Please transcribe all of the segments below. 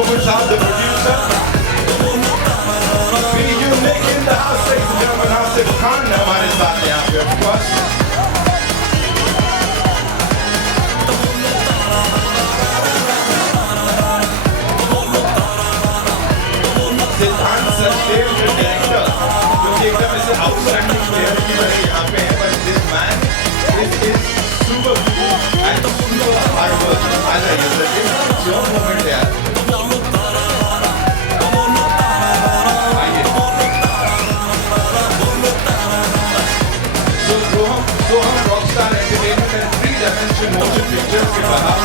Mohammed Saab, the producer. Be unique in the house, ladies and gentlemen. Asif Khan हमारे साथ यहाँ पे, of course. सिद्धांत सचदेव जो डायरेक्टर, जो कि एकदम ऐसे आउटस्टैंडिंग प्लेयर की तरह यहाँ पे है, but this man is super cool and super hard working. आ जाइए सर, ये जो मोमेंट है यार. आइए. तो हम Rockstar entertainment and 3 dimension motion pictures के बाहर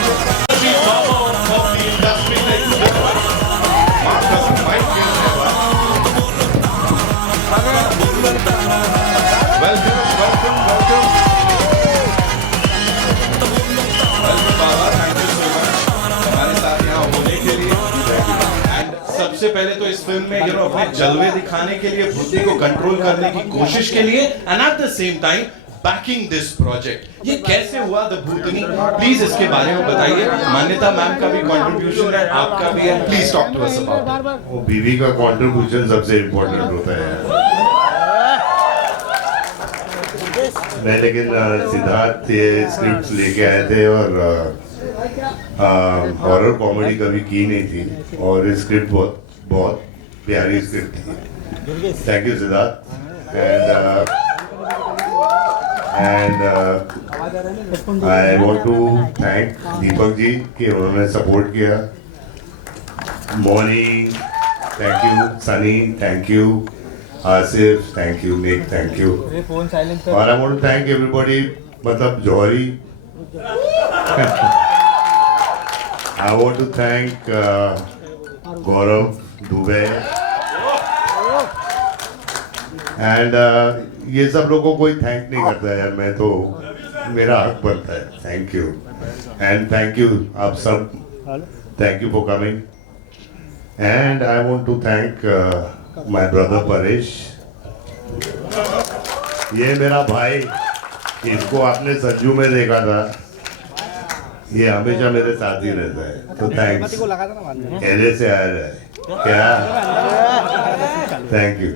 of the industry next level. Mark कसम माइक के Welcome. Welcome Baba, thank you so much हमारे साथ यहाँ होने के लिए. And सबसे पहले तो इस फिल्म में अपने जलवे दिखाने के लिए, बुद्धि को कंट्रोल करने की कोशिश के लिए, and at the same time backing this project. ये कैसे हुआ द भूतनी? प्लीज इसके बारे में बताइए. मान्यता मैम का भी कंट्रीब्यूशन है, आपका भी है. Please talk to us about it. वो बीवी का कंट्रीब्यूशन सबसे इम्पोर्टेंट होता है. मैं लेकिन सिद्धार्थ ये स्क्रिप्ट लेके आए थे और हॉरर कॉमेडी कभी की नहीं थी और ये स्क्रिप्ट बहुत प्यारी स्क्रिप्ट थी. Thank you Siddharth. And I want to thank Deepak ji कि उन्होंने सपोर्ट किया. Mouni thank you, Sunny thank you, Asif thank you, Nick thank you. और I want to thank everybody, मतलब Johri. I want to thank Gaurav Dubey and ये सब लोगों को कोई थैंक नहीं करता यार. मैं तो मेरा हक बनता है. Thank you and thank you आप सब. Thank you for coming and I want to thank my brother Paresh. ये मेरा भाई, इसको आपने संजू में देखा था, ये हमेशा मेरे साथ ही रहता है. तो थैंक्स. एले से आया है क्या? Thank you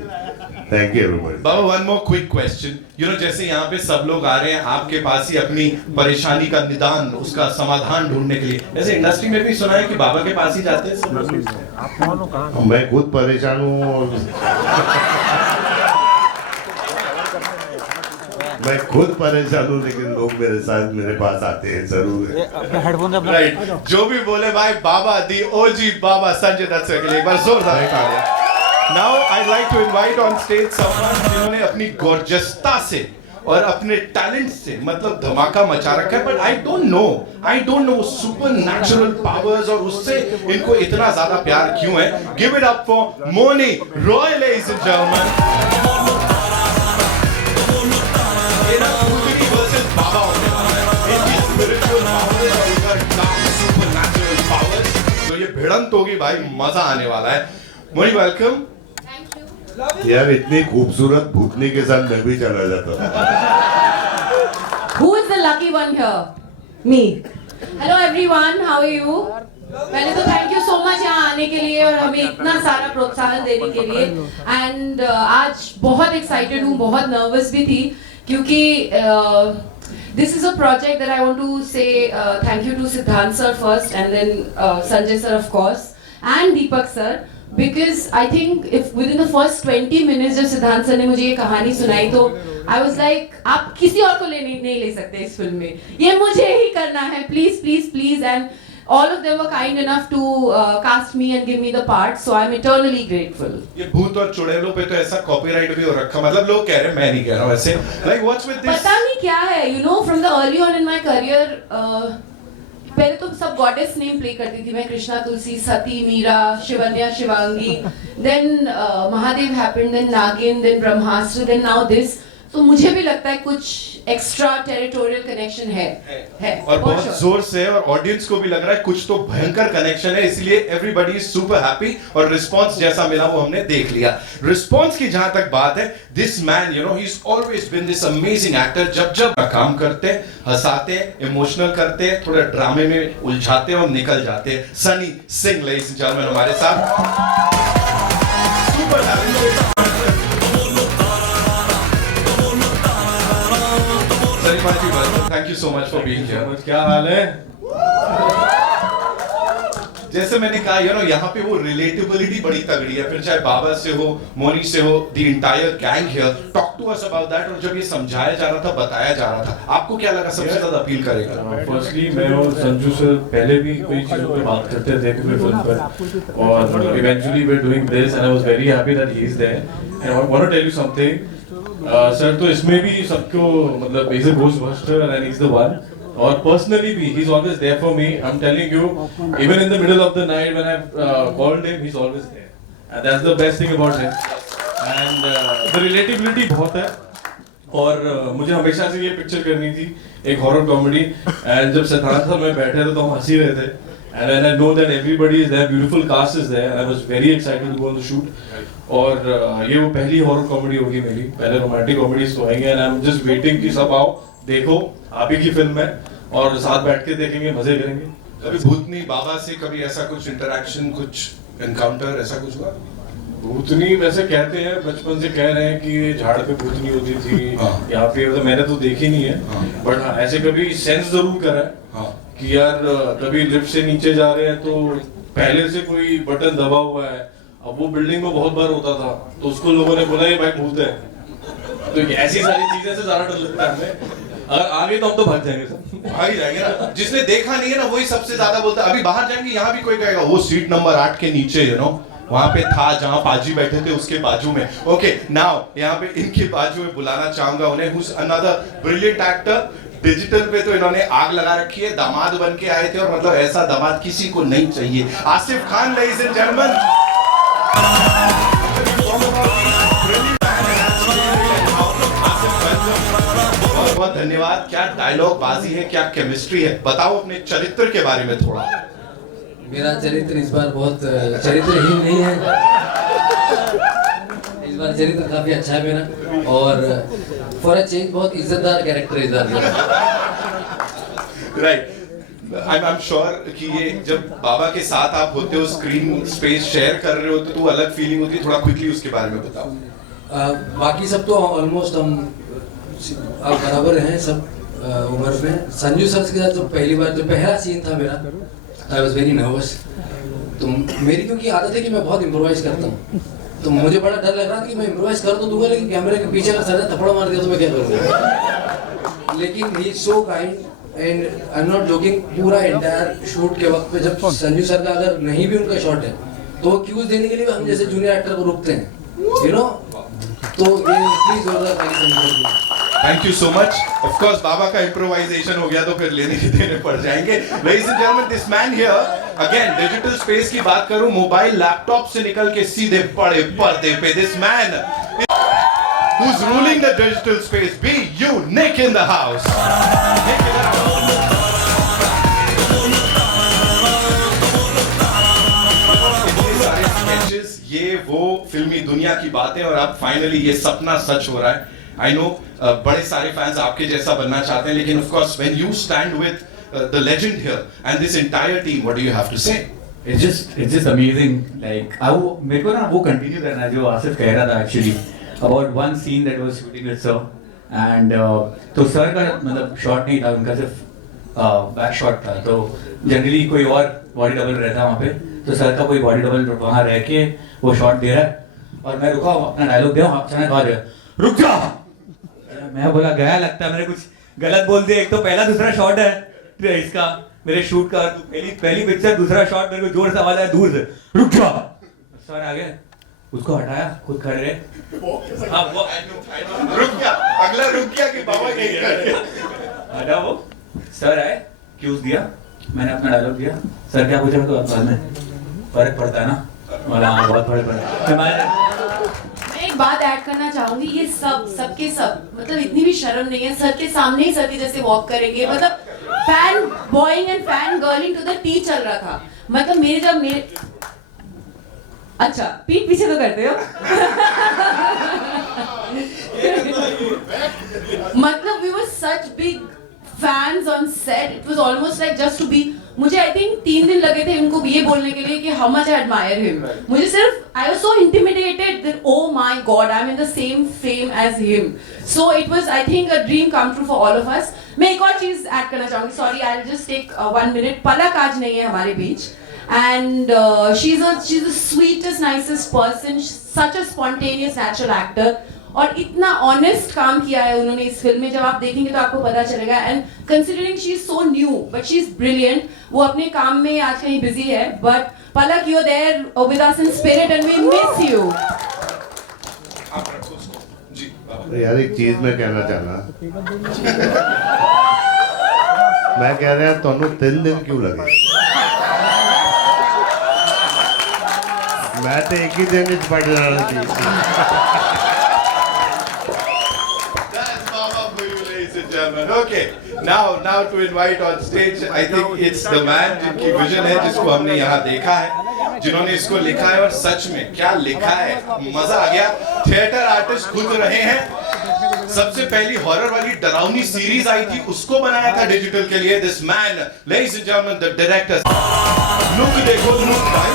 everybody. Baba, one more quick question. जैसे यहाँ पे सब लोग आ रहे हैं आपके पास ही अपनी परेशानी का निदान, उसका समाधान ढूंढने के लिए. ऐसे इंडस्ट्री में भी सुना है कि बाबा के पास ही जाते हैं सब लोग. मैं खुद परेशान हूँ और मैं खुद परेशान हूँ, लेकिन लोग मेरे साथ मेरे पास आते हैं जरूर. राइट. जो भी बोले भाई, बाबा दी ओजी बाबा संजय दत्त सर के लिए एक बार जोरदार तालियां. Now I'd like to invite on stage someone जिन्होंने अपनी गॉर्जियसता से और अपने टैलेंट से मतलब धमाका मचा रखा है. But I don't know supernatural powers और उससे इनको इतना ज्यादा प्यार क्यों है. Give it up for Mouni Roy, ladies and gentleman. ये ना भूतनी वर्सेस बाबा होने वाला है. इनकी स्पिरिचुअल पावर्स और इनका डार्क सुपर नेचुरल पावर्स, तो ये भिड़ंत होगी भाई, मजा आने वाला है. मोनी वेलकम. यार इतनी खूबसूरत भूतनी के साथ मैं भी चला जाता. Who is the lucky one here? Me. Hello everyone, how are you? पहले तो थैंक यू सो मच यहाँ आने के लिए और हमें इतना सारा प्रोत्साहन देने के लिए. एंड आज बहुत एक्साइटेड हूँ, बहुत नर्वस भी थी क्योंकि this is a project that I want to say thank you to Siddhant sir first and then Sanjay sir of course and Deepak sir. Because I think if within the first 20 minutes जब सिद्धांत sir ने मुझे ये कहानी सुनाई तो I was like, आप किसी और को नहीं ले सकते इस फिल्म में, ये मुझे ही करना है, please please please. And all of them were kind enough to cast me and give me the part, so I'm eternally grateful. ये भूत और चुड़ैलों पे तो ऐसा कॉपीराइट भी हो रखा, मतलब लोग कह रहे हैं, मैं नहीं कह रहा हूँ ऐसे. Like what's with this? पता नहीं क्या है, from the early on in my career, पहले तो सब गॉडेस नेम प्ले करती थी मैं. कृष्णा, तुलसी, सती, Meera, Shivanya, Shivangi. Then Mahadev happened, then नागिन, then Brahmastra, then now this. तो मुझे भी लगता है कुछ एक्स्ट्रा टेरिटोरियल कनेक्शन है और for बहुत sure. जोर से, और ऑडियंस को भी लग रहा है कुछ तो भयंकर कनेक्शन है, इसलिए एवरीबॉडी इज सुपर हैप्पी। और रिस्पांस जैसा मिला वो हमने देख लिया। रिस्पांस की जहां तक बात है, this man he is always been this amazing actor. जब जब काम करते, हंसाते, इमोशनल करते, थोड़ा ड्रामे में उलझाते और निकल जाते। Sunny Singh ladies and gentleman हमारे साथ, सुपर टैलेंटेड। सनी भाई ji, thank you so much for being here. क्या हाल है? जैसे मैंने कहा यहाँ पे वो रिलेटेबिलिटी बड़ी तगड़ी है, फिर चाहे बाबा से हो, मोनी से हो, the entire gang here. Talk to us about that. और जब ये समझाया जा रहा था, बताया जा रहा था, आपको क्या लगा सबसे ज्यादा अपील करेगा? फर्स्टली मैं और संजू सर पहले भी कोई चीजों पे बात करते थे कोई फिल्म पर, और eventually we are doing this and I was very happy that he is there. And I want to tell you something sir, तो इसमें भी सबको मतलब is a ghostbuster and he is the one. और personally भी he is always there for me. I'm telling you, even in the middle of the night when I've called him, he's always there, and that's the best thing about him. And the relatability बहुत है, और मुझे हमेशा से ये picture करनी थी, एक हॉरर कॉमेडी। एंड जब सिद्धार्थ और मैं बैठे थे तो हम हंसी रहे थे, and I know that everybody is there, beautiful cast is there, and I was very excited to go on the shoot. और ये वो पहली हॉरर कॉमेडी होगी मेरी, पहले रोमांटिक कॉमेडीज तो आएंगे, and I am just waiting कि सब आओ, देखो, आप ही की फिल्म है, और साथ बैठ के देखेंगे, मजे करेंगे। कभी भूतनी बाबा से कभी ऐसा कुछ इंटरेक्शन, कुछ एनकाउंटर ऐसा कुछ हुआ? भूतनी वैसे कहते हैं, बचपन से कह रहे हैं कि झाड़ पे भूतनी होती थी यहाँ पे, तो मैंने तो देखी नहीं है, बट हाँ ऐसे कभी सेंस जरूर करा है कि यार कभी लिफ्ट से नीचे जा रहे हैं तो पहले से कोई बटन दबा हुआ है। अब वो बिल्डिंग में बहुत बार होता था, तो उसको लोगों ने बोला ये भाई भूत है। तो ऐसी सारी चीजें से ज्यादा डर लगता है हमें। अगर आ गए तो हम तो भाग जाएंगे सब, भाग ही जाएंगे ना। जिसने देखा नहीं है ना वही सबसे ज्यादा बोलता है। अभी बाहर जाएंगे, यहाँ भी कोई कहेगा वो सीट नंबर 8 के नीचे वहां पे था जहां पाजी बैठे थे, उसके बाजू में। ओके, नाउ यहाँ पे इनके बाजू में बुलाना चाहूंगा उन्हें, who's another brilliant actor। Digital पे तो इन्होंने आग लगा रखी है, दामाद बन के आए थे, और मतलब ऐसा दामाद किसी को नहीं चाहिए। Asif Khan ladies and gentleman. बहुत धन्यवाद। क्या डायलॉग बाजी है, क्या केमिस्ट्री है। बताओ अपने चरित्र के बारे में थोड़ा। मेरा चरित्र इस बार बहुत चरित्रहीन नहीं है, इस बार चरित्र काफी अच्छा है मेरा, और फॉर अ चेंज बहुत इज्जतदार कैरेक्टर इस बार। राइट, आई एम श्योर कि ये जब बाबा के साथ आप होते हो, स्क्रीन स्पेस शेयर कर रहे होते तो अलग फीलिंग होती है। थोड़ा क्विकली उसके बारे में बताओ। बाकी सब तो ऑलमोस्ट हम आप बराबर हैं सब उम्र में। संजू सर के साथ जो पहली बार जो पहला सीन था मेरा, आई वॉज वेरी नर्वस। तो मेरी क्योंकि आदत है कि मैं बहुत इम्प्रोवाइज करता हूँ, तो मुझे बड़ा डर लग रहा था कि मैं इम्प्रोवाइज कर तो दूंगा, लेकिन कैमरे के पीछे का सर ने थप्पड़ मार दिया तो मैं क्या करूँगा। लेकिन he is so kind and I am not joking. पूरा एंटायर शूट के वक्त पे जब संजू सर का अगर नहीं भी उनका शॉट है तो वो क्यूज देने के लिए हम जैसे जूनियर एक्टर को रुकते हैं, तो ये प्लीज जोरदार thank you so much. Of course बाबा का इम्प्रोवाइजेशन हो गया तो फिर लेने के देने पड़ जाएंगे। Ladies and gentleman, this man here again, digital space की बात करूं, मोबाइल लैपटॉप से निकल के सीधे बड़े पर्दे पे, this man who's ruling the digital space, be you, Nick in the house. Nick in the house. ये वो फिल्मी दुनिया की बातें, और अब फाइनली ये सपना सच हो रहा है। आई नो बड़े सारे फैंस आपके जैसा बनना चाहते हैं, लेकिन of course when you stand with the legend here and this entire team, what do you have to say? It's just amazing. Like मेरे को ना वो कंटिन्यू करना है जो आसिफ कह रहा था actually about one scene that was shooting with sir, and तो सर का मतलब शॉट नहीं था, उनका सिर्फ बैक शॉट था। तो जनरली कोई और बॉडी डबल रहता है वहाँ पे, तो सर का कोई बॉडी डबल वहाँ रह के वो शॉट दे रहा है, और मैं रुका हूँ अपना डायलॉग दे, अचानक आ गया रुक जा। मैं बोला गया लगता है मैंने कुछ गलत बोल दिया। एक तो पहला दूसरा शॉट है इसका मेरे शूट का, पहली पिक्चर दूसरा शॉट, मेरे को जोर से आवाज आया दूर से रुक जा। सर आ गए, उसको हटाया, खुद खड़े रहे। रुक गया, अगला रुक गया कि बाबा यही कर हटा वो। सर आए, क्यूज दिया, मैंने अपना डायलॉग दिया। सर क्या पूछा तो बाद में फर्क पड़ता है ना, बोला हाँ बहुत फर्क पड़ता है। मैं एक बात ऐड करना चाहूंगी, ये सबके सब मतलब इतनी भी शर्म नहीं है, सर के सामने ही सर के जैसे वॉक करेंगे, मतलब fanboying and fangirling to the T चल रहा था। मतलब मेरे अच्छा पीठ पीछे तो करते हो मतलब we were such big fans on set, it was almost like just to be, मुझे I think 3 दिन लगे थे उनको ये बोलने के लिए कि how much I admire him. मुझे सिर्फ I was so intimidated that oh my god I'm in the same frame as him. So it was I think a dream come true for all of us. मैं एक और चीज add करना चाहूंगी, sorry I'll just take 1 minute. पलक आज नहीं है हमारे बीच and she's the sweetest nicest person, such a spontaneous natural actor. और इतना ऑनेस्ट काम किया है उन्होंने इस फिल्म में, जब आप देखेंगे तो आपको पता चलेगा। And considering she is so new but she is brilliant, वो अपने काम में आज कहीं बिजी है, but Palak you are there with us in spirit and we miss you. यार एक चीज मैं कहना चाहना, मैं कह रहा ਤੁਹਾਨੂੰ 3 दिन क्यों लगे? मैं तो एक ही दिन ਵਿੱਚ ਪੜ ਲੈਣਾ ਸੀ। Okay, now to invite on stage, I think it's the man जिनकी विजन है, जिसको हमने यहाँ देखा है, जिन्होंने इसको लिखा है, और सच में क्या लिखा है, मजा आ गया। थिएटर आर्टिस्ट खुद रहे हैं, सबसे पहली हॉरर वाली डरावनी सीरीज आई थी उसको बनाया था डिजिटल के लिए। This man, ladies and gentleman, the director, look देखो लुक भाई,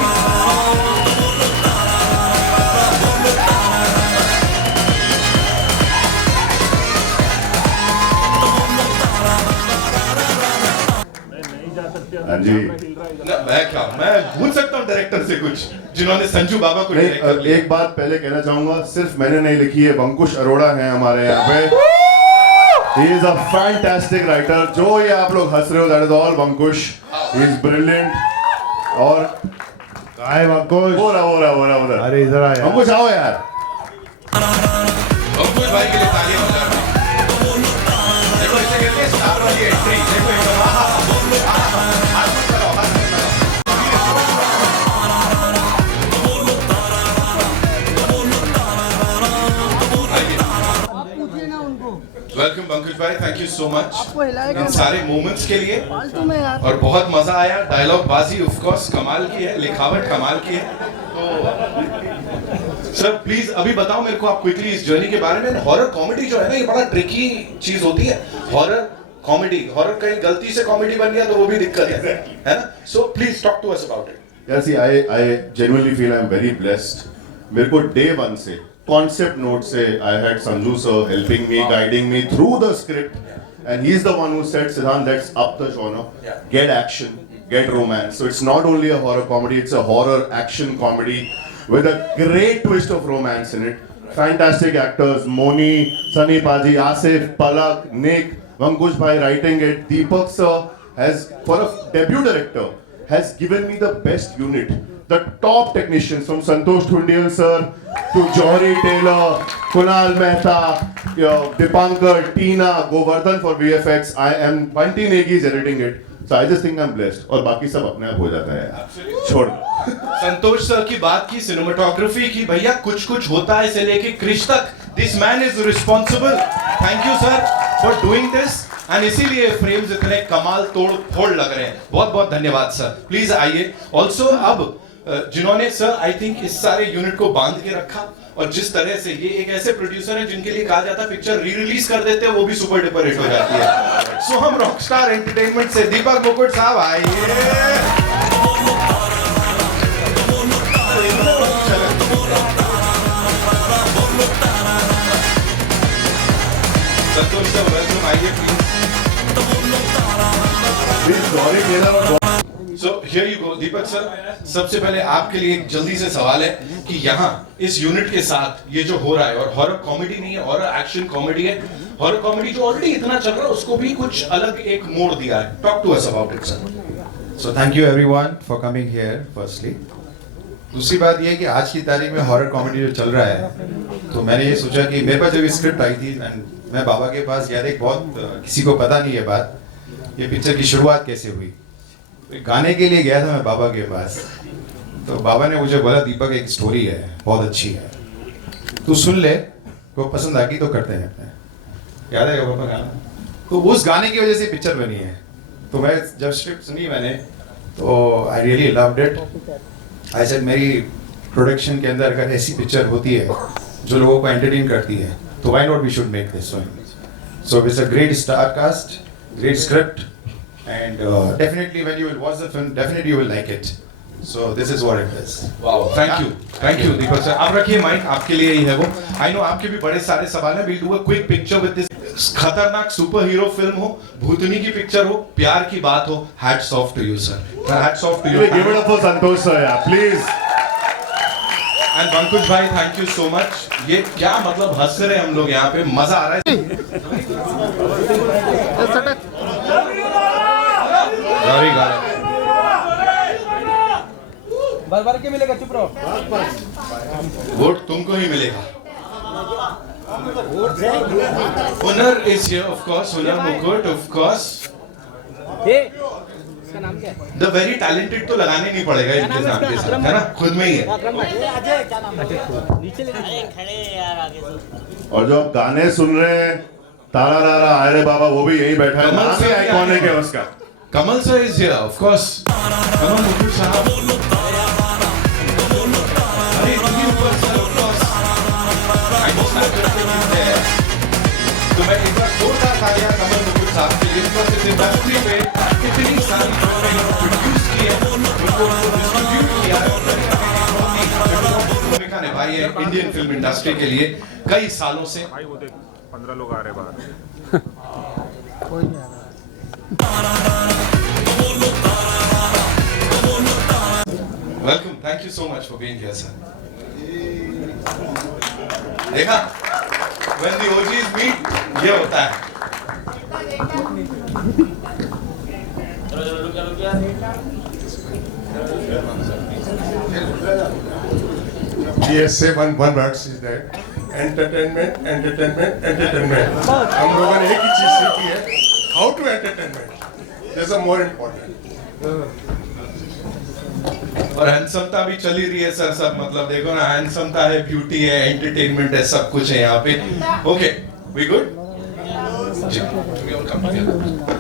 हाँ जी, मैं भूल सकता हूँ डायरेक्टर से कुछ, जिन्होंने संजू बाबा को डायरेक्ट कर लिया। एक बात पहले कहना चाहूंगा, सिर्फ मैंने नहीं लिखी है, वंकुश अरोड़ा हैं हमारे यहाँ पे। He is a fantastic writer। जो ये आप लोग हंस रहे हो, that is all वंकुश। He is brilliant। और हाय वंकुश, हो रहा। अरे इधर आ यार, वंकुश आओ यार। वंकुश भाई के लिए तालियां बजा रहे हैं। देखो इसे कहते हैं स्टार वाली एंट्री, देखो एकदम हाथ मत लगाओ, हाथ मत लगाओ। वेलकम पंकज भाई, thank you so much in सारे मोमेंट्स के लिए, और बहुत मजा आया। डायलॉग बाजी ऑफ कोर्स कमाल की है, लिखावट कमाल की है। तो सर प्लीज अभी बताओ मेरे को आप क्विकली इस जर्नी के बारे में। हॉरर कॉमेडी जो है ना, ये बड़ा ट्रिकी चीज होती है। हॉरर कॉमेडी, हॉरर कहीं गलती से कॉमेडी बन गया तो वो भी दिक्कत है ना। So please talk to us about it. यार see, I genuinely feel I'm very blessed। मेरे को day 1 से concept note से I had Sanju sir helping me, guiding me through the script, and he's the one who said, Siddhant, let's up the genre, get action, get romance. So it's not only a horror comedy, it's a horror action comedy with a great twist of romance in it. Fantastic actors, Moni, Sunny Paji, Asif, Palak, Nick, Vankush bhai writing it. Deepak sir has, for a debut director, has given me the best unit. The top technicians, from Santosh Thundial sir to Jory Taylor, Kunal Mehta, Dipankar, Tina, Govardhan for VFX. Bunty Negi is editing it. So I just think I'm blessed. और बाकी सब अपने आप हो जाता है। छोड़। संतोष sir की बात की, सिनेमाटोग्राफी की, भैया कुछ कुछ होता है से लेके क्रिश तक। This man is responsible. Thank you sir for doing this, and इसीलिए फ्रेम्स इतने कमाल तोड़ फोड़ लग रहे हैं। बहुत बहुत धन्यवाद सर। प्लीज आइए। ऑल्सो अब जिन्होंने सर आई थिंक इस सारे यूनिट को बांध के रखा, और जिस तरह से ये एक ऐसे प्रोड्यूसर है जिनके लिए कहा जाता है पिक्चर री रिलीज कर देते हैं वो भी सुपर डुपर हिट हो जाती है। सो हम रॉकस्टार एंटरटेनमेंट से दीपक मुकुट साहब आइए। संतोष सर वेलकम, आइए please. So here you go, Deepak sir. सबसे पहले आपके लिए एक जल्दी से सवाल है कि यहाँ इस यूनिट के साथ ये जो हो रहा है, और हॉरर कॉमेडी नहीं है, हॉरर एक्शन कॉमेडी है। हॉरर कॉमेडी जो ऑलरेडी इतना चल रहा है उसको भी कुछ अलग एक मोड़ दिया है। Talk to us about it sir. So thank you everyone for coming here firstly। दूसरी बात ये है कि आज की तारीख में हॉरर कॉमेडी जो चल रहा है, तो मैंने ये सोचा कि मेरे पास जब स्क्रिप्ट आई थी, एंड मैं बाबा के पास गया था। एक बहुत किसी को पता नहीं है बात, ये पिक्चर की शुरुआत कैसे हुई। गाने के लिए गया था मैं बाबा के पास, तो बाबा ने मुझे बोला दीपक एक स्टोरी है बहुत अच्छी है, तू सुन ले को पसंद आ गई तो करते हैं। याद है पापा गाना? तो उस गाने की वजह से पिक्चर बनी है। तो मैं जब स्क्रिप्ट सुनी मैंने तो I really loved it. I said मेरी प्रोडक्शन के अंदर अगर ऐसी पिक्चर होती है जो लोगों को एंटरटेन करती है तो why not we should make this one. So it's a great star cast, great script and definitely when you will watch the film definitely you will like it. So this is what it is. Wow, thank you Deepak sir. आप रखिए mic, आपके लिए ही है वो। I know आपके भी बड़े सारे सवाल हैं। We'll do a quick picture with this। खतरनाक सुपर हीरो फिल्म हो, भूतनी की पिक्चर हो, प्यार की बात हो, hats off to you sir, hats off to you। Give it up for Santosh sir, yeah, please। And Pankaj भाई थैंक यू सो मच। ये क्या मतलब हंस रहे हैं हम लोग यहाँ पे, मजा आ रहा है। गौरी गा रहे हैं। बार के मिलेगा, चुप रहो। वोट तुमको ही मिलेगा। Winner is here of course, winner मुकुट of course। इसका नाम क्या है? The very talented तो लगाने नहीं पड़ेगा इनके नाम के साथ, है ना? खुद में ही है। और जो आप गाने सुन रहे हैं, तारा रारा आयरे बाबा, वो भी यही बैठा है। कमल नाम ही सर आइकॉनिक है उसका। Kamal sir is here of course। Kamal Mukut साहब। अरे इनकी ऊपर sir of course। I just have to put it there। तो मैं एक बार जोरदार तालियां कमल मुकुट साहब के लिए। बिकॉज़ इस इंडस्ट्री में कितनी सारी फिल्में प्रोड्यूस की है, उनको डिस्ट्रीब्यूट किया है, भूमिका निभाई है इंडियन फिल्म इंडस्ट्री के लिए कई सालों से। 15 लोग आ रहे बाहर। Welcome, thank you so much for being here sir. देखा, when the OGs meet ये होता है। Yes, say one word is that entertainment, entertainment, entertainment। हम लोगों ने एक ही चीज सीखी है, how to entertainment। This is more important। और हैंडसमता भी चली रही है सर, सब मतलब देखो ना, हैंडसमता है, ब्यूटी है, एंटरटेनमेंट है, सब कुछ है यहाँ पे। Okay, we good?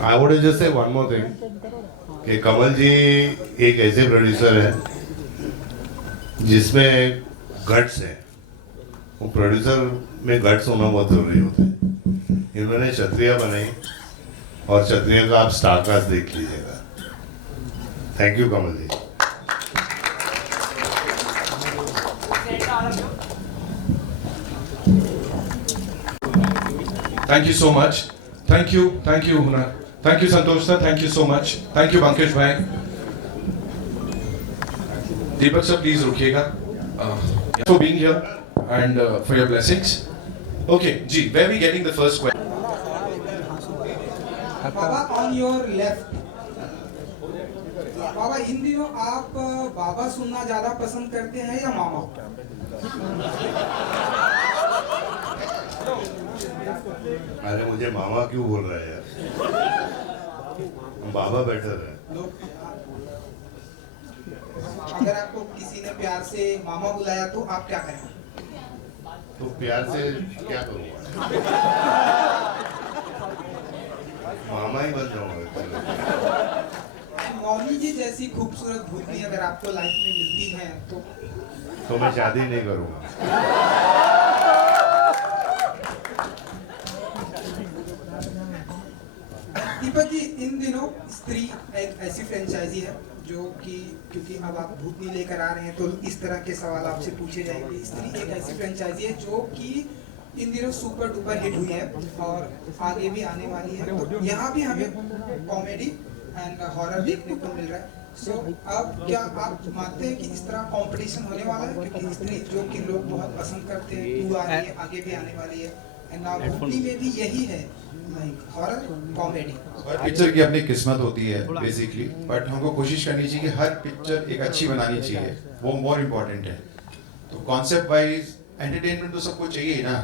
I want to just say one more thing कि कमल जी एक ऐसे प्रोड्यूसर हैं जिसमें गट्स है। वो प्रोड्यूसर में गट्स होना बहुत जरूरी होता है। इन्होंने क्षत्रिया बनाई और क्षत्रिया का आप स्टारकास्ट देख लीजिएगा। Thank you Kamal ji. Thank you so much. Thank you Hunar. Thank you Santosh sir. Thank you so much. Thank you Pankaj bhai. Deepak sir, please रुकिएगा। For being here and for your blessings. Okay, ji, where we getting the first question? Baba on your left। Baba इन दिनों आप बाबा सुनना ज्यादा पसंद करते हैं या मामा? अरे मुझे मामा क्यों बोल रहा है यार? बाबा बेटर है। अगर आपको किसी ने प्यार से मामा बुलाया तो आप क्या करें? तो प्यार से क्या करूँगा? मामा ही बन जाऊंगा। मौनी जी जैसी खूबसूरत भूतनी अगर आपको लाइफ में मिलती है तो मैं शादी नहीं करूँगा। दीपक जी, इन दिनों स्त्री एक ऐसी फ्रेंचाइजी है जो कि क्योंकि अब आप भूतनी लेकर आ रहे हैं तो इस तरह के सवाल आपसे पूछे जाएंगे। स्त्री एक ऐसी फ्रेंचाइजी है जो कि इन दिनों सुपर डुपर हिट हुई है और आगे भी आने वाली है। तो यहाँ भी हमें कॉमेडी एंड हॉरर देखने को मिल रहा है। सो अब क्या आप मानते हैं कि इस तरह कंपटीशन होने वाला है? क्योंकि स्त्री जो कि लोग बहुत पसंद करते हैं, 2 आ रही है, आगे भी आने वाली है, एंड नाउ भूतनी में भी यही है, लाइक हॉरर कॉमेडी। पिक्चर की अपनी किस्मत होती है बेसिकली, बट हमको कोशिश करनी चाहिए कि हर पिक्चर एक अच्छी बनानी चाहिए, वो मोर इम्पोर्टेंट है। तो कॉन्सेप्ट वाइज एंटरटेनमेंट तो सबको चाहिए ही ना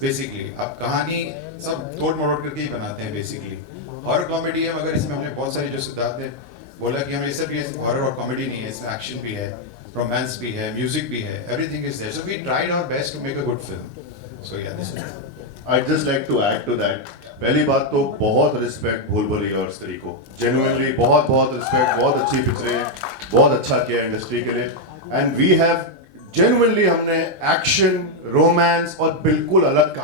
बेसिकली। आप कहानी सब तोड़ मरोड़ करके ही बनाते हैं बेसिकली। हॉरर कॉमेडी है, मगर इसमें हमने बहुत सारी, जो सिद्धार्थ ने बोला कि हमें सब ये हॉरर और कॉमेडी नहीं है, इसमें एक्शन भी है, रोमांस भी है, म्यूजिक भी है, everything is there. So we tried our best to make a good film. So yeah, this is. I'd just like to add to that. पहली बात तो बहुत रिस्पेक्ट भूल भुलैया और स्त्री को, जेन्युइनली बहुत बहुत रिस्पेक्ट, बहुत अच्छी पिक्चरें हैं, बहुत अच्छा किया इंडस्ट्री के लिए. एंड वी हैव जेन्युइनली, हमने एक्शन, रोमांस और बिल्कुल अलग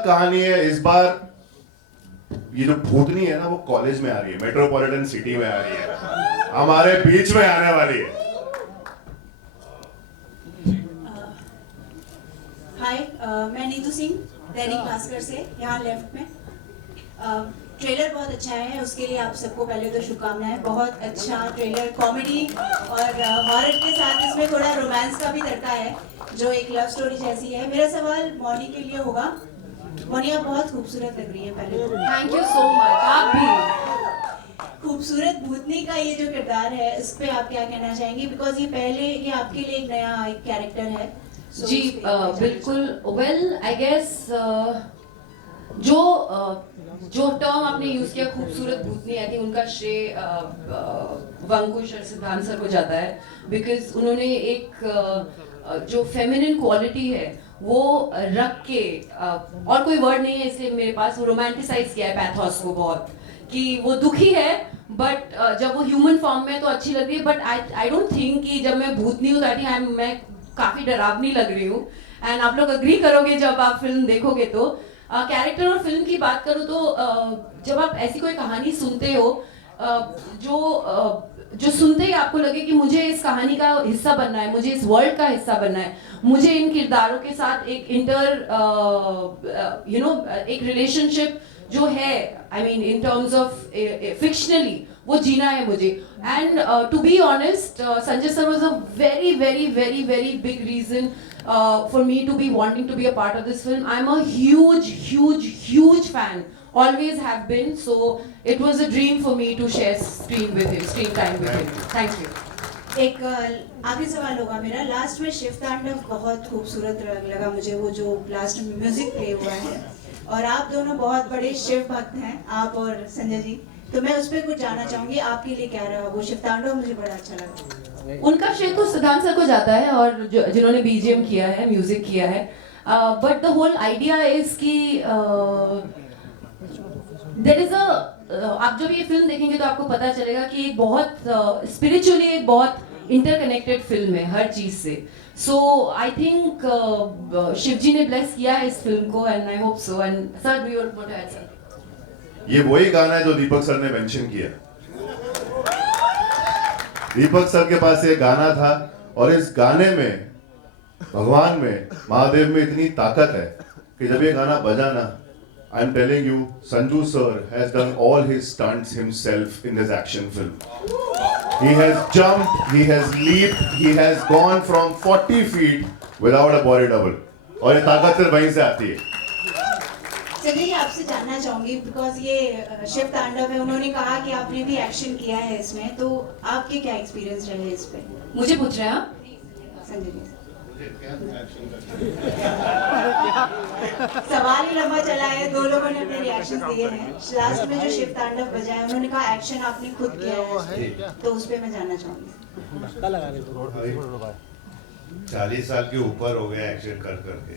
कहानी है इस बार. ये जो भूतनी है ना, वो कॉलेज में आ रही है, मेट्रोपॉलिटन सिटी में आ रही है, हमारे बीच में आने वाली है. हाय, मैं नीतू सिंह, दैनिक भास्कर से, यहाँ लेफ्ट में. ट्रेलर बहुत अच्छा है, उसके लिए आप सबको पहले तो शुभकामनाएं. बहुत अच्छा ट्रेलर, कॉमेडी और हॉरर के साथ इसमें थोड़ा रोमांस का भी तड़का है, जो एक लव स्टोरी जैसी है. मेरा सवाल मौनी के लिए होगा. मौनी, आप बहुत खूबसूरत लग रही है. पहले थैंक यू सो मच. आप भी. खूबसूरत भूतनी का ये जो किरदार है, इस पे आप क्या कहना चाहेंगे? बिकॉज ये आपके लिए एक नया एक कैरेक्टर है. जी बिल्कुल. वेल आई गेस जो टर्म आपने यूज किया, खूबसूरत भूतनी, आई थिंक उनका श्रेय वंकुश और सिद्धांत सर को जाता है. बिकॉज उन्होंने एक जो फेमिनिन क्वालिटी है वो रख के, और कोई वर्ड नहीं है इसलिए मेरे पास, वो रोमांटिसाइज किया है पैथोस को बहुत, कि वो दुखी है बट जब वो ह्यूमन फॉर्म में तो अच्छी लग रही है. बट आई डोंट थिंक कि जब मैं भूतनी हूँ तो आई थिंक मैं काफी डरावनी लग रही हूँ. एंड आप लोग अग्री करोगे जब आप फिल्म देखोगे तो. कैरेक्टर और फिल्म की बात करूँ तो जब आप ऐसी कोई कहानी सुनते हो जो सुनते ही आपको लगे कि मुझे इस कहानी का हिस्सा बनना है, मुझे इस वर्ल्ड का हिस्सा बनना है, मुझे इन किरदारों के साथ एक एक रिलेशनशिप जो है, I mean in terms of fictionally, वो जीना है मुझे. And to be honest, Sanjay sir was a very very very very big reason for me to be wanting to be a part of this film. I'm a huge fan, always have been, so it was a dream for me to share screen time with him. Thank you. एक आखिरी सवाल होगा मेरा. Last में शिव तांडव बहुत खूबसूरत लगा मुझे, वो जो लास्ट में म्यूजिक प्ले हुआ है, और आप दोनों बहुत बड़े शिव भक्त हैं, आप और संजय जी, तो मैं उस पर कुछ जानना चाहूंगी. आपके लिए क्या रहा वो शिव तांडव? मुझे बड़ा अच्छा लगा. उनका श्रेय तो सिद्धांत सर को जाता है, और जिन्होंने बीजीएम किया है, म्यूजिक किया है. But the whole idea is कि देयर इज आप जब ये फिल्म देखेंगे तो आपको पता चलेगा कि एक बहुत स्पिरिचुअली एक बहुत इंटरकनेक्टेड फिल्म है हर चीज से. सो आई थिंक शिव जी ने ब्लेस किया है इस फिल्म को, and I hope so. And sir, we want to add something. ये वही गाना है जो दीपक सर ने मेंशन किया. दीपक सर के पास ये गाना था, और इस गाने में, भगवान में, महादेव में इतनी ताकत है कि जब ये गाना बजा ना, I am telling you, Sanju sir has done all his stunts himself in this action film. He has jumped, he has leaped, he has gone from 40 feet without a body double, और ये ताकत सिर्फ वहीं से आती है. संजय जी, आपसे जानना चाहूंगी, बिकॉज ये शिव तांडव है, उन्होंने कहा कि आपने भी एक्शन किया है इसमें, तो आपके क्या एक्सपीरियंस रहे इस पे? मुझे पूछ रहे हैं आप? संजय जी, सवाल ही लंबा चला है, दो लोगों ने अपने रिएक्शंस दिए हैं. लास्ट में जो शिव तांडव बजा है, उन्होंने कहा एक्शन आपने खुद किया है, तो उस पे मैं जानना चाहूंगी. 40 साल के ऊपर हो गया एक्शन कर करके,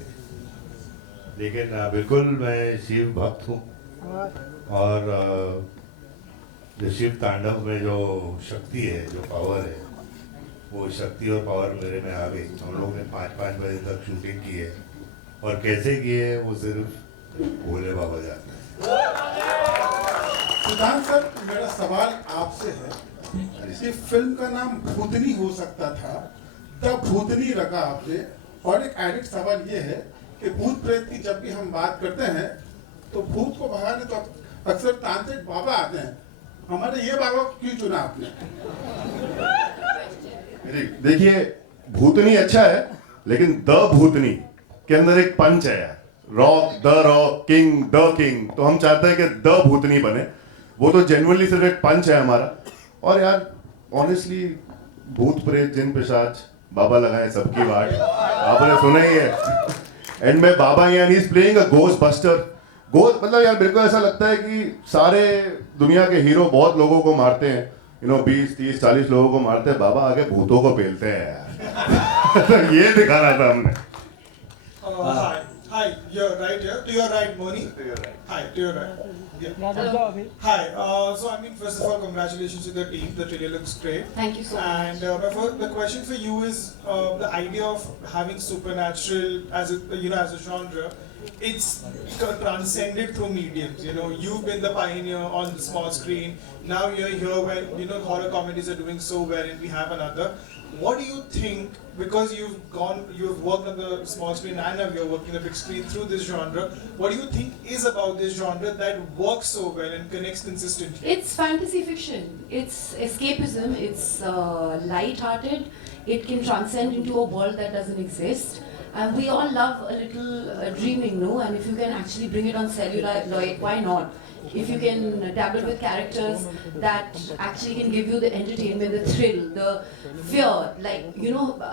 लेकिन बिल्कुल मैं शिव भक्त हूँ, और जो शिव तांडव में जो शक्ति है, जो पावर है, वो शक्ति और पावर मेरे में आ गई. हम लोग ने 5-5 बजे तक शूटिंग की है, और कैसे की है वो सिर्फ भोले बाबा जानते हैं. सिद्धांत सर, मेरा सवाल आपसे है, इस फिल्म का नाम भूतनी हो सकता था, तब भूतनी रखा आपने. और एक एडिट सवाल ये है कि भूत प्रेत की जब भी हम बात करते हैं तो भूत को भगाने तो अक्सर तांत्रिक बाबा आते हैं, हमारे ये बाबा को क्यों चुना आपने? देखिए, भूतनी अच्छा है, लेकिन द भूतनी के अंदर एक पंच है यार. Rock, the rock, king, the king. तो हम चाहते हैं कि द भूतनी बने. वो तो जेन्युइनली सिर्फ एक पंच है हमारा. और यार ऑनेस्टली, भूत प्रेत जिन पिशाच बाबा लगाए सबकी वाट, आपने सुना ही है. एंड में बाबा यानी is playing a ghost buster. Ghost मतलब यार मेरे को ऐसा लगता है कि सारे दुनिया के हीरो बहुत लोगों को मारते हैं, 20, 30, 40 लोगों को मारते हैं, बाबा आगे भूतों को पेलते हैं यार. तो ये दिखाना था हमने. Hi. Hi, you're right here. To your right, Moni. To your right. Hi, to your right. Yeah. Hello. Hi. So I mean, first of all, congratulations to the team. The trailer looks great. Thank you so much. And the question for you is the idea of having supernatural as a as a genre. It's transcended through mediums. You know, you've been the pioneer on the small screen. Now you're here when horror comedies are doing so well, and we have another. What do you think? Because you've worked on the small screen and now you're working the big screen through this genre. What do you think is about this genre that works so well and connects consistently? It's fantasy fiction. It's escapism. It's light-hearted. It can transcend into a world that doesn't exist. We all love a little dreaming, no? And if you can actually bring it on celluloid, why not? If you can dabble with characters that actually can give you the entertainment, the thrill, the fear, like,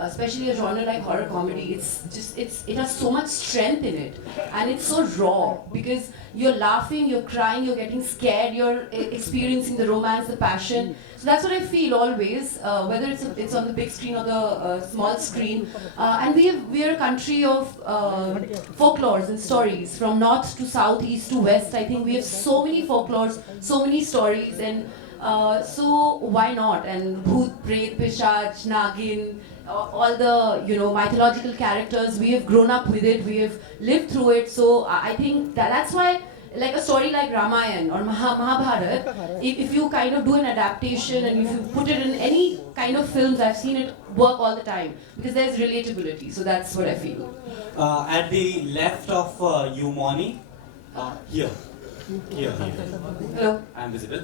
especially a genre like horror comedy, it has so much strength in it. And it's so raw because you're laughing, you're crying, you're getting scared, you're experiencing the romance, the passion. So that's what I feel always, whether it's on the big screen or the small screen. And we are a country of folklores and stories from north to south, east to west. I think we have so many folklores, so many stories, and so why not? And Bhoot, Pret, Pishach, Nagin, all the mythological characters, we have grown up with it, we have lived through it. So I think that's why, like a story like Ramayana or Mahabharata, if you kind of do an adaptation and if you put it in any kind of films, I've seen it work all the time because there's relatability. So that's what I feel. At the left of you, Moni, here. Hello. I'm visible.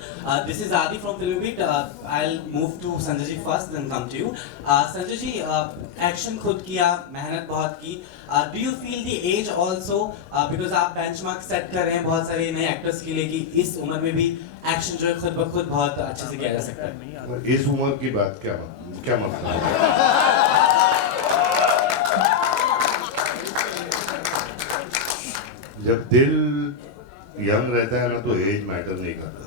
This is Adi from Filmbeat. I'll move to Sanjay ji first, then come to you. Sanjay ji, action खुद किया, मेहनत बहुत की. Do you feel the age also? Because आप benchmark set कर रहे हैं बहुत सारे नए actors के लिए कि इस उम्र में भी action जो है खुद ब खुद बहुत अच्छे से किया जा सकता है. इस उम्र की बात क्या मतलब है? जब दिल यंग रहता है ना तो एज मैटर नहीं करता.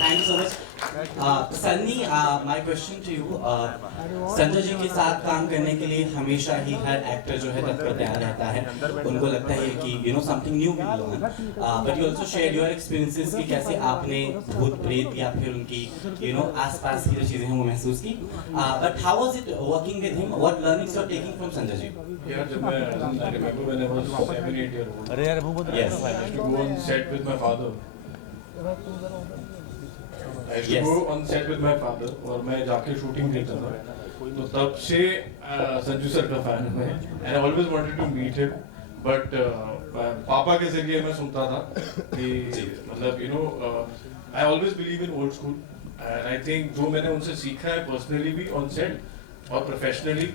Thank you so much. Sunny, my question to you. Sanjay ji के साथ काम करने के लिए हमेशा ही हर एक्टर जो है तत्पर तैयार रहता है. उनको लगता है कि something new will learn. But you also shared your experiences कि कैसे आपने भूत प्रेत या फिर उनकी आसपास की जो चीजें हैं वो महसूस की. But how was it working with him? What learnings you're taking from Sanjay ji? Yeah, I remember when I was 7-8 years old. Yes. I used to go on set with my father. और मैं जाके shooting देखता था. तो तब से Sanju sir का fan हूं मैं. And I always wanted to meet him. But पापा के जरिए मैं सुनता था कि मतलब I always believe in old school. And I think जो मैंने उनसे सीखा है personally भी on set और professionally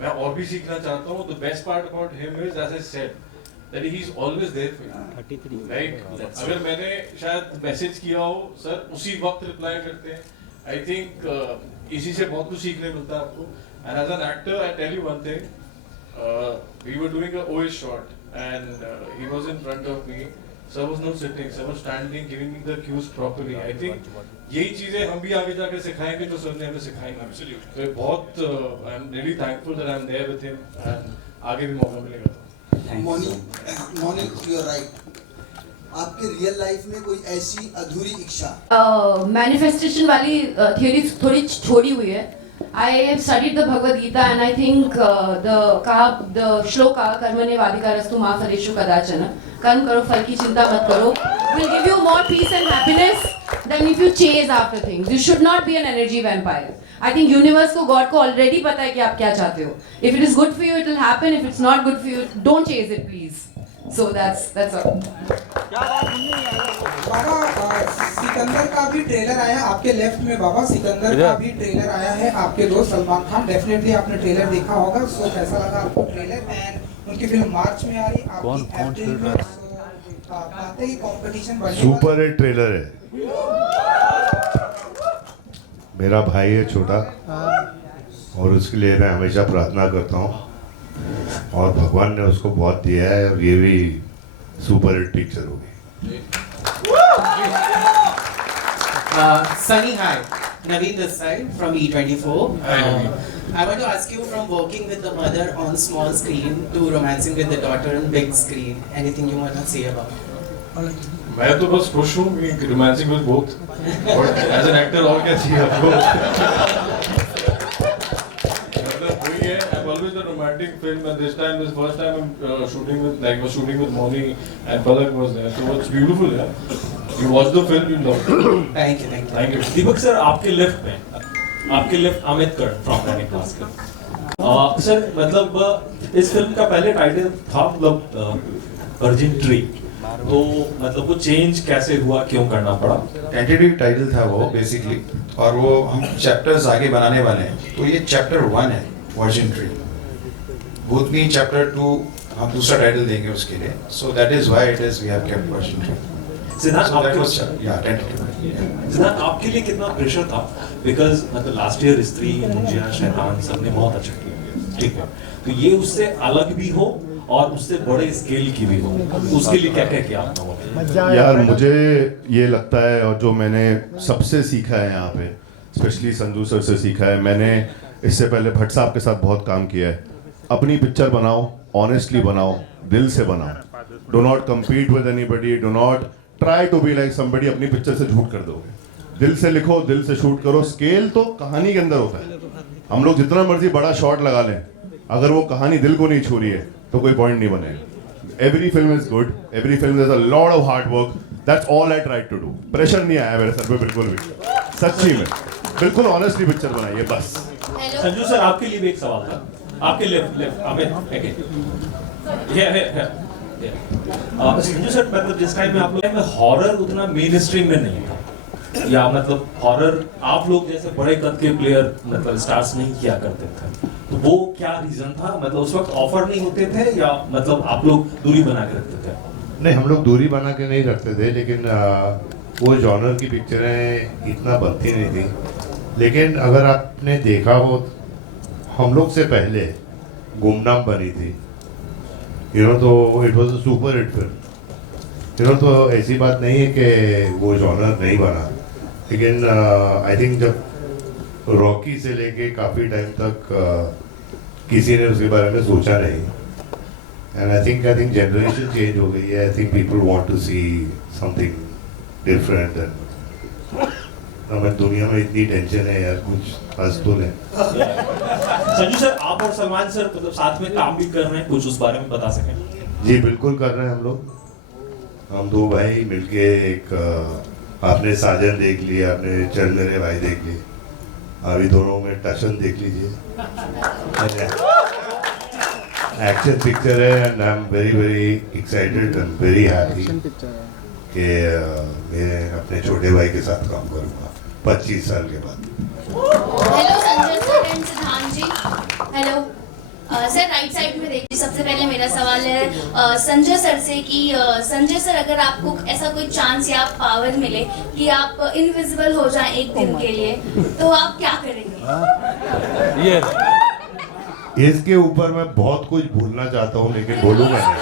मैं और भी सीखना चाहता हूँ. The best part about him is, as I said, that he's always there for you. Right? अगर मैंने शायद मैसेज किया हो सर उसी वक्त रिप्लाई करते हैं. I think इसी से बहुत कुछ सीखने मिलता है आपको. And as an actor, I tell you one thing. We were doing a OS shot and he was in front of me. Sir was not sitting. Sir was standing, giving me the cues properly. I think यही चीजें हम भी आगे जाकर सिखाएंगे जो sir ने हमें सिखाएंगे. तो बहुत I'm really thankful that I'm there with him and आगे भी मौका मिलेगा. Morning you're right. आपके रियल लाइफ में कोई ऐसी अधूरी इच्छा? मैनिफेस्टेशन वाली थियोरी थोड़ी छोड़ी हुई है. I have studied the Bhagavad Gita and I think the shloka कर्मण्येवाधिकारस्तु मा फलेषु कदाचन, कर्म करो फल की चिंता मत करो, will give you more peace and happiness than if you chase after things. You should not be an energy vampire. I think universe को God को already पता है कि आप क्या चाहते हो. If it is good for you, it will happen. If it's not good for you, don't chase it, please. So that's all. बाबा सिकंदर का भी ट्रेलर आया आपके लेफ्ट में. बाबा सिकंदर का भी ट्रेलर आया है. आपके दोस्त सलमान खान, डेफिनेटली आपने ट्रेलर देखा होगा. सो कैसा लगा आपको ट्रेलर? एंड उनकी फिल्म मार्च में आ रही, आपकी अप्रैल में. बातें ही कंपटीशन बढ़ने वाला. सुपर हिट ट्रेलर है. मेरा भाई है छोटा और उसके लिए मैं हमेशा प्रार्थना करता हूँ और भगवान ने उसको बहुत दिया है और ये भी सुपर हिट पिक्चर होगी. Sunny, hi. Naveed this side from E24. I want to ask you, from working with the mother on small screen to romancing with the daughter on big screen, anything you want to say about it? मैं तो बस खुश हूँ कि romancing with both, और as an actor और क्या चाहिए आपको? मतलब वही है, I've always done romantic film, and this time, this first time I'm shooting with Moni and Palak was there, so it's beautiful, yeah. You watch the film, you love it. Thank you. Deepak sir, आपके left Amit कर from Dainik Bhaskar. Sir मतलब इस film का पहले title था मतलब virgin tree, तो मतलब वो चेंज कैसे हुआ, क्यों करना पड़ा? टेंटेटिव टाइटल था वो बेसिकली, और वो हम चैप्टर्स आगे बनाने वाले हैं, तो ये चैप्टर 1 है वर्जिन ट्री। भूतनी चैप्टर 2 हम दूसरा टाइटल देंगे उसके लिए, so that is why it is we have kept virgin tree. Siddharth आपके लिए कितना प्रेशर था? बिकॉज मतलब लास्ट ईयर स्त्री, मुंजिया, शैतान सबने बहुत अच्छा किया, ठीक है, तो ये उससे अलग भी हो और उससे बड़े स्केल की भी हो, उसके लिए क्या क्या किया आपने? यार मुझे ये लगता है, और जो मैंने सबसे सीखा है यहाँ पे, स्पेशली संजू सर से सीखा है, मैंने इससे पहले भट्ट साहब के साथ बहुत काम किया है, अपनी पिक्चर बनाओ, ऑनेस्टली बनाओ, दिल से बनाओ, do not compete with anybody, do not try to be like somebody, अपनी पिक्चर से झूठ कर दोगे, दिल से लिखो, दिल से शूट करो। स्केल तो कहानी के अंदर होता है, हम लोग जितना मर्जी बड़ा शॉट लगा लें, अगर वो कहानी दिल को नहीं छू रही है तो कोई पॉइंट नहीं बनेगा। Every film is good, every film is a lot of hard work, that's all I try to do. Pressure नहीं आया मेरे सर पे बिल्कुल भी, सच्ची में बिल्कुल ऑनेस्टली पिक्चर बनाई है बस। संजू सर आपके लिए भी एक सवाल था, आपके लेफ्ट अमित, संजू सर मतलब जिस टाइम में आप लोग में हॉरर उतना मेन स्ट्रीम में नहीं था, या मतलब हॉरर आप लोग जैसे बड़े कद के प्लेयर मतलब स्टार्स नहीं किया करते थे, तो वो क्या रीजन था? मतलब उस वक्त ऑफर नहीं होते थे, या मतलब आप लोग दूरी बना के रखते थे? नहीं, हम लोग दूरी बना के नहीं रखते थे, लेकिन वो जॉनर की पिक्चरें इतना बनती नहीं थी। लेकिन अगर आपने देखा हो, हम लोग से पहले गुमनाम बनी थी, तो it was a super hit film, तो ऐसी बात नहीं है कि वो जॉनर नहीं बना। लेकिन आई थिंक जब रॉकी से लेके काफ़ी टाइम तक किसी ने उसके बारे में सोचा नहीं, and I think generation change हो गई है। I think people want to see something different, and हमें दुनिया में इतनी टेंशन है यार, कुछ हंस तो ले। संजू सर, आप और सलमान सर मतलब साथ में काम भी कर रहे हैं, कुछ उस बारे में बता सकें? जी बिल्कुल कर रहे हैं हम लोग, हम दो भाई मिलके एक आपने साजन देख लिया, आपने चल मेरे भाई देख लिए, अभी दोनों में टशन देख लीजिए, एक्शन पिक्चर है, and I am very very excited and very happy कि मैं अपने छोटे भाई के साथ काम करूँगा 25 साल के बाद। हेलो संजय सर एंड सिद्धांत जी, हेलो सर, राइट साइड में देखिए। सबसे पहले मेरा सवाल है संजय सर से कि संजय सर, अगर आपको ऐसा कोई चांस या पावर मिले कि आप इनविजिबल हो जाएं एक दिन के लिए, तो आप क्या करेंगे? इसके ऊपर मैं बहुत कुछ भूलना चाहता हूँ, लेकिन बोलूँगा नहीं।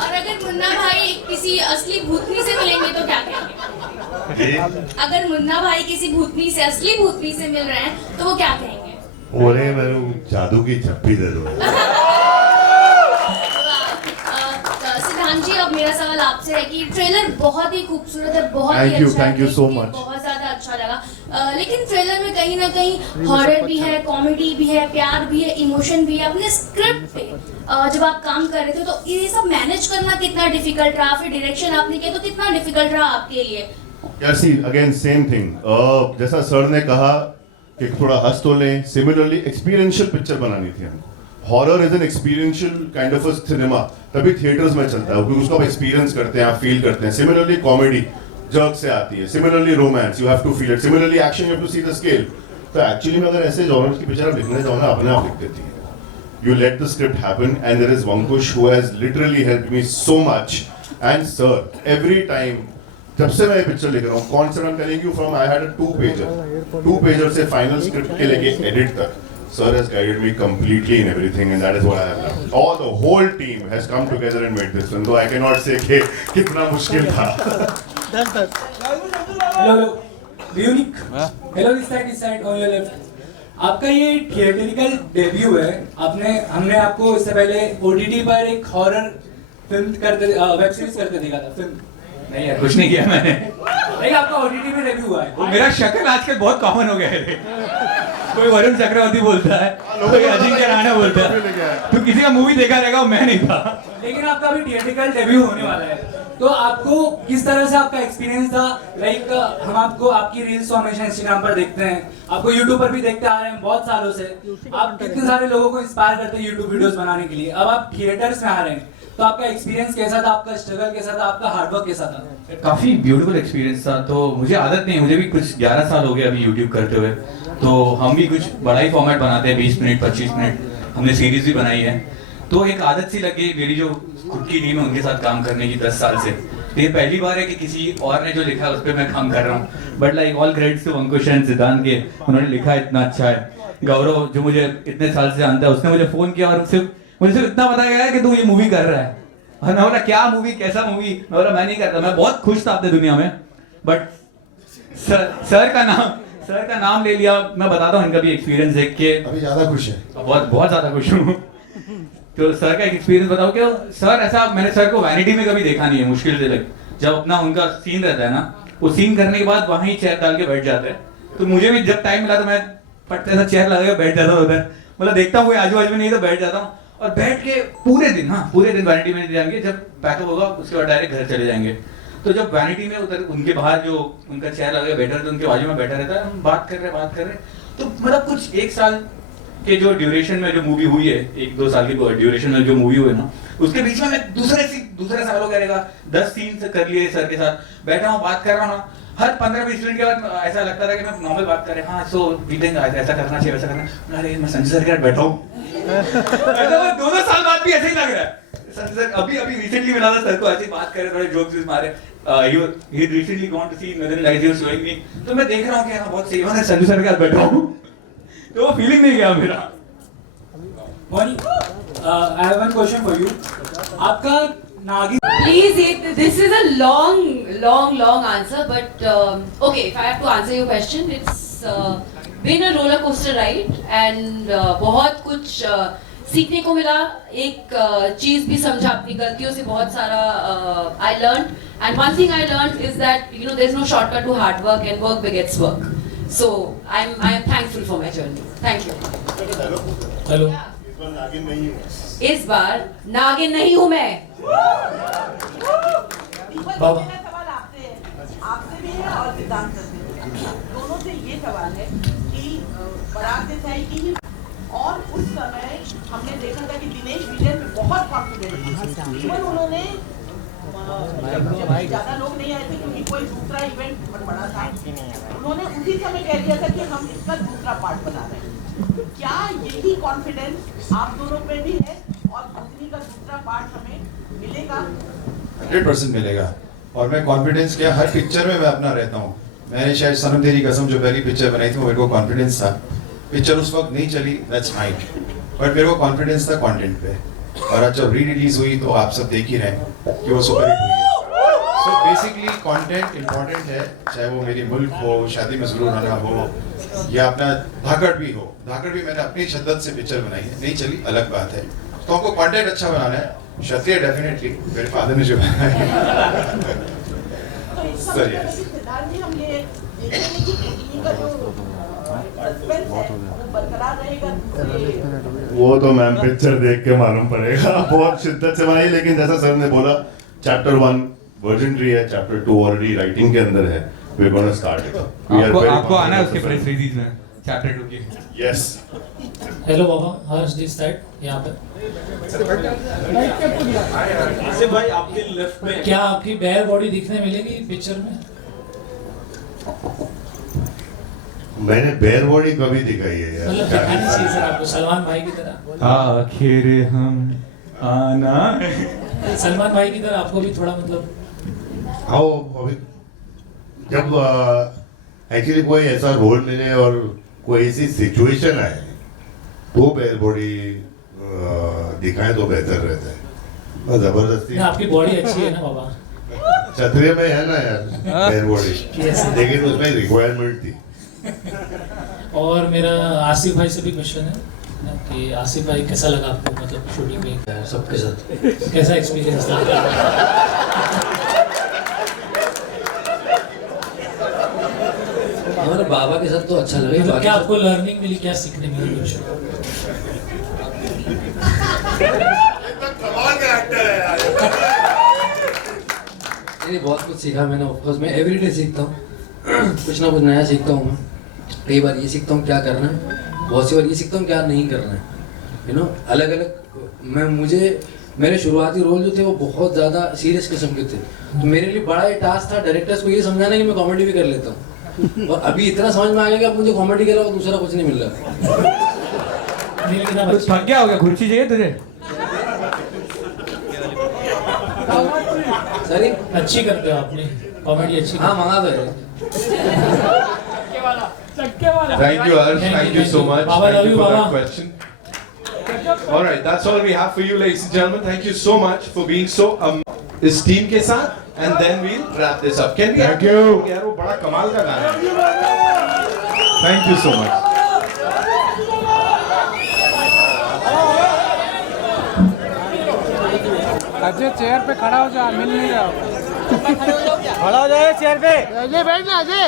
और अगर मुन्ना भाई किसी असली भूतनी से मिलेंगे तो क्या कहेंगे? अगर मुन्ना भाई किसी भूतनी से, असली भूतनी से मिल रहे हैं, तो वो क्या कहेंगे? बोले मेरे जादू की झप्पी दे दो। सिद्धांत जी, अब मेरा सवाल आपसे है कि ट्रेलर बहुत ही खूबसूरत है, बहुत ही अच्छा, थैंक यू सो मच, बहुत ज्यादा अच्छा लगा, लेकिन ट्रेलर में कहीं ना कहीं हॉरर भी है, कॉमेडी भी है, प्यार भी है, इमोशन भी है। अपने स्क्रिप्ट पे जब आप काम कर रहे थे, तो ये सब मैनेज करना कितना डिफिकल्ट रहा? फिर डायरेक्शन आपने किया तो कितना डिफिकल्ट रहा आपके लिए? यार सी अगेन सेम थिंग, जैसा सर ने कहा कि थोड़ा हंस तो लें, सिमिलरली एक्सपीरियंशियल पिक्चर बनानी थी हमें। Horror is an experiential kind of a cinema, तभी थिएटर्स में चलता है क्योंकि उसको आप एक्सपीरियंस करते हैं, आप फील करते हैं। सिमिलरली कॉमेडी जर्क से आती है, similarly romance you have to feel it, similarly action you have to see the scale. तो एक्चुअली में अगर ऐसे जॉनर्स की पिक्चर आप लिखने जाओ ना, अपने आप लिख देती है। You let the script happen, and there is Vankush who has literally helped me so much. And sir, every time, जब से मैं ये पिक्चर लिख रहा हूँ, concept I'm telling you from, I had a 2-pager से final script के लेके edit तक, Sir has guided me completely in everything, and that is what I have done. All the whole team has come together and made this film. So I cannot say कि कितना मुश्किल था. Hello, Unique. Hello, this side on your left. आपका ये theatrical debut है. हमने आपको इससे पहले OTT पर एक हॉरर फिल्म करते वेब सीरीज करते देखा था. फिल्म नहीं यार, कुछ नहीं किया मैंने. नहीं, आपका OTT में डेब्यू हुआ है. वो मेरा शक्ल आजकल बहुत कॉमन हो गया है. कोई वरुण चक्रवर्ती बोलता है, कोई अजिंक्य राणा बोलता है. तो किसी का मूवी देखा रहेगा, वो मैं नहीं था. लेकिन आपका अभी थिएटरिकल डेब्यू होने वाला है, तो आपको किस तरह से आपका एक्सपीरियंस था? लाइक हम आपको आपकी रील्स तो हमेशा इंस्टाग्राम पर देखते हैं, आपको यूट्यूब पर भी देखते आ रहे हैं बहुत सालों से. आप कितने सारे लोगों को इंस्पायर करते हैं यूट्यूब वीडियोस बनाने के लिए. अब आप थिएटर्स में आ रहे हैं, तो आपका एक्सपीरियंस कैसा था? आपका स्ट्रगल कैसा था? आपका हार्डवर्क कैसा था? काफी ब्यूटीफुल एक्सपीरियंस था. तो मुझे आदत नहीं है, मुझे भी कुछ 11 साल हो गए अभी यूट्यूब करते हुए. तो हम भी कुछ बड़ा ही फॉर्मेट बनाते हैं, 20 मिनट 25 मिनट. हमने सीरीज भी बनाई है, तो एक आदत सी लगी. मेरी जो खुद की टीम है उनके साथ काम करने की 10 साल से. तो ये पहली बार है कि किसी और ने जो लिखा है उस पर मैं काम कर रहा हूँ. But like all credits to Ankush and Siddhant के, उन्होंने लिखा इतना अच्छा है. गौरव जो मुझे इतने साल से जानता है, उसने मुझे फोन किया और मुझे सिर्फ इतना बताया गया कि तू ये मूवी कर रहा है. और मैं बोला क्या मूवी, कैसा मूवी? मैं बोला मैं नहीं करता. मैं बहुत खुश था अपने दुनिया में. बट सर का नाम ले लिया. मैं बताता हूँ इनका भी एक्सपीरियंस देख के. अभी ज्यादा खुश है. बहुत ज्यादा खुश हूँ. तो सर का एक्सपीरियंस बताओ कि सर ऐसा मैंने सर को वैनिटी में कभी देखा नहीं है. मुश्किल से जब अपना उनका सीन रहता है ना, वो सीन करने के बाद वहीं चेयर डाल के बैठ जाते हैं. तो मुझे भी जब टाइम मिला तो मैं पटते से चेयर लगा के बैठ जाता उधर. मतलब देखता हूँ कोई आजू बाजू में नहीं तो बैठ जाता हूँ. और बैठ के पूरे दिन वैनिटी में जाएंगे. जब पैकअप होगा उसके बाद डायरेक्ट घर चले जाएंगे. तो जब वैनिटी में उधर उनके बाहर जो उनका चेयर लगा बैठा रहता है, उनके बाजू में बैठा रहता है, हम बात कर रहे हैं. तो मतलब कुछ 1 साल के जो ड्यूरेशन में जो मूवी हुई है, 1-2 साल की ड्यूरेशन में जो मूवी हुई है ना, उसके बीच में मैं दूसरे सालों करेगा 10 सीन से कर लिए सर के साथ. बैठा हूँ, बात कर रहा हूँ ना, हर 15-20 मिनट के बाद ऐसा लगता था कि मैं नॉर्मल बात कर रहे हैं. हाँ सो वीकेंड ऐसा करना चाहिए, वैसा करना. अरे मैं संजय सर के साथ बैठा हूँ. 2 साल बाद भी ऐसे ही लग रहा है. संजय सर अभी रिसेंटली मिला था सर को, ऐसे बात कर रहे, थोड़े जोक्स मारे. he recently gone to see Madan like he was showing me. तो मैं देख रहा हूँ कि हाँ बहुत सही. मैं संजय सर के साथ बैठा हूँ. तो वो फीलिंग नहीं गया मेरा. Money, I have one question for you. आपका नागिन. Please, this is a long answer, but okay, if I have to answer your question, it's been a roller coaster ride and बहुत कुछ सीखने को मिला. एक चीज भी समझा अपनी गलतियों से बहुत सारा. I learned, and one thing I learned is that there's no shortcut to hard work, and work begets work. So I am thankful for my journey. Thank you. Hello. इस बार नागिन नहीं हूँ मैं. बाबा. आपसे भी है और सिद्धांत से भी. दोनों से ये सवाल है कि बारात से तय की, और उस समय हमने देखा था कि दिनेश विजय में बहुत कॉन्फिडेंट थे. इवन उन्होंने ज्यादा लोग नहीं आए थे क्योंकि कोई दूसरा इवेंट बहुत बड़ा था. उन्होंने उसी समय कह दिया था कि हम इसका दूसरा पार्ट बना रहे हैं. क्या यही कॉन्फिडेंस आप दोनों पे भी है और भूतनी का दूसरा पार्ट हमें मिलेगा? 100% मिलेगा. और मैं कॉन्फिडेंस क्या, हर पिक्चर में मैं अपना रहता हूँ. मैंने शायद सनम तेरी कसम जो पहली पिक्चर बनाई थी, मेरे को कॉन्फिडेंस था. पिक्चर उस वक्त नहीं चली, दैट्स फाइन, बट मेरे को कॉन्फिडेंस था कंटेंट पे. और आज जब री रिलीज हुई तो आप सब देख ही रहे हैं कि वो सुपर हिट हुई है. सो बेसिकली कंटेंट इंपॉर्टेंट है, चाहे वो मेरी मुल्क हो, शादी में जरूर आना हो, या अपना धाकड़ भी हो. धाकड़ भी मैंने अपनी शिद्दत से पिक्चर बनाई है, नहीं चली अलग बात है. तो हमको कंटेंट अच्छा बनाना है. क्षत्रिय डेफिनेटली मेरे फादर ने जो बनाया है. Sir yes. हम ये देखेंगे कि भूतनी का जो सस्पेंस है वो बरकरार रहेगा. वो तो मैम पिक्चर देख के मालूम पड़ेगा. बहुत शिद्दत से बनाई, लेकिन जैसा सर ने बोला, चैप्टर 1 वर्जिन ट्री है, चैप्टर 2 ऑलरेडी राइटिंग के अंदर है. We are gonna start it. आपको आना है उसके प्रेस रिलीज में चैप्टर 2 की. Yes. Hello Baba, Harsh this side यहाँ पे. आसिफ भाई आपके लेफ्ट में क्या आपकी बेयर बॉडी दिखने मिलेगी पिक्चर में? मैंने बेयर बॉडी कभी दिखाई है यार. मतलब दिखानी चाहिए सर आपको, सलमान भाई की तरह. आखिर हम आना. सलमान भाई की तरह आपको भी थोड़ा मतलब. हाँ, अभी जब एक्चुअली कोई ऐसा रोल मिले और कोई ऐसी सिचुएशन आए वो बैल बॉडी दिखाएं तो बेहतर रहता है, और जबरदस्ती आपकी बॉडी अच्छी है ना बाबा, क्षत्रिय में है ना यार बैल बॉडी, लेकिन उसमें रिक्वायरमेंट थी। और मेरा आसिफ भाई से भी क्वेश्चन है कि आसिफ भाई कैसा लगा आपको, मतलब शूटिंग में सबके साथ कैसा एक्सपीरियंस था? हमारे बाबा के साथ तो अच्छा लगा। मतलब क्या आपको लर्निंग मिली, क्या सीखने मिली कुछ? नहीं, बहुत कुछ सीखा मैंने। ऑफकोर्स मैं एवरीडे सीखता हूँ, कुछ ना कुछ नया सीखता हूँ मैं। कई बार ये सीखता हूँ क्या करना है, बहुत सी बार ये सीखता हूँ क्या नहीं करना है, यू नो। अलग अलग मेरे शुरुआती रोल जो थे वो बहुत ज़्यादा सीरियस किस्म के थे, तो मेरे लिए बड़ा ही टास्क था डायरेक्टर्स को ये समझाना कि मैं कॉमेडी भी कर लेता हूँ। और अभी इतना समझ में आ गया कि अब मुझे कॉमेडी के अलावा दूसरा कुछ नहीं मिल रहा। कुछ थक गया हो गया, कुर्सी चाहिए तुझे? सॉरी, अच्छी करते हो आपने कॉमेडी, अच्छी। हाँ मंगा दो। Thank you, Harsh. Thank you so much. Baba, Thank love you you, for that Baba. question. All right, that's all we have for you, ladies and gentlemen. Thank you so much for being so इस team के साथ, and then we'll wrap this up. Can we? Thank you. यार वो बड़ा कमाल का गाना है. Thank you so much. Ajay chair पे खड़ा हो जा, मिल नहीं रहा। खड़ा हो जाए चेयर पे। अजय बैठ ना, अजय।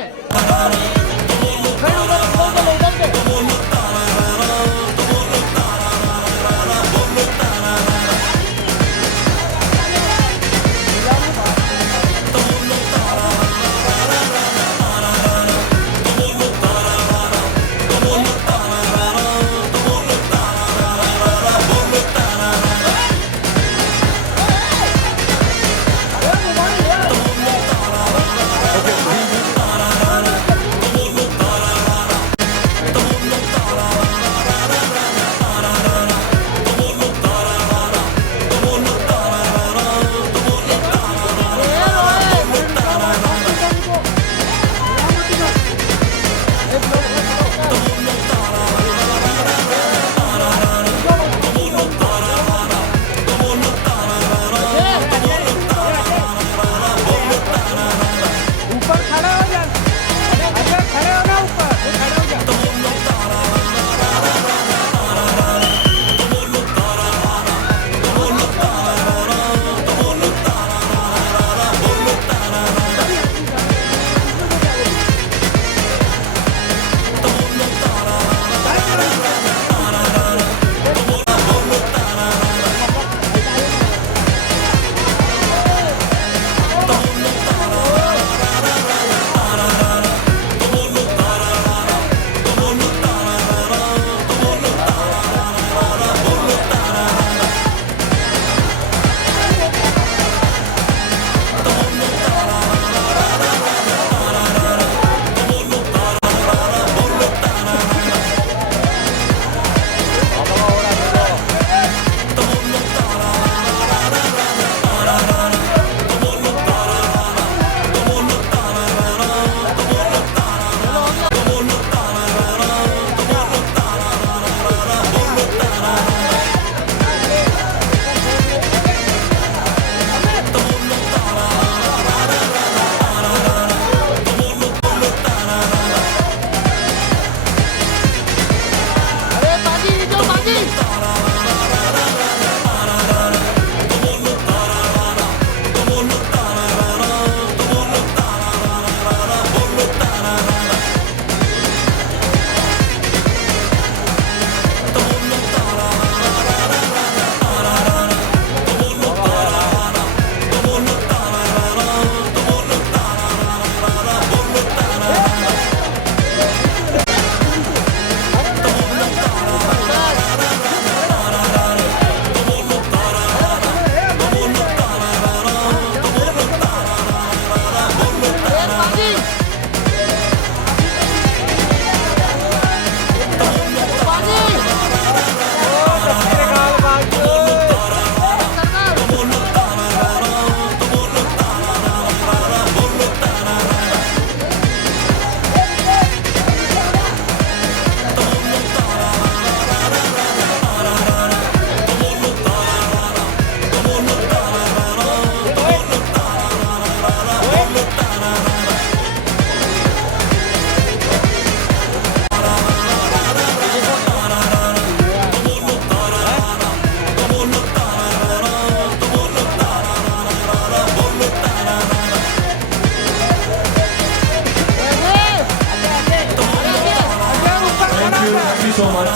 So much.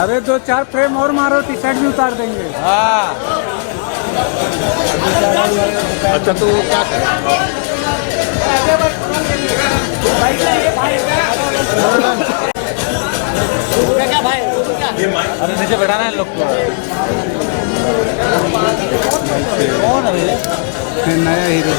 अरे 2-4 फ्रेम और मारो, टी शर्ट भी उतार देंगे. हाँ. अच्छा तो क्या करें? क्या भाई? अरे नीचे बैठाना है लोग को. कौन है नया हीरो?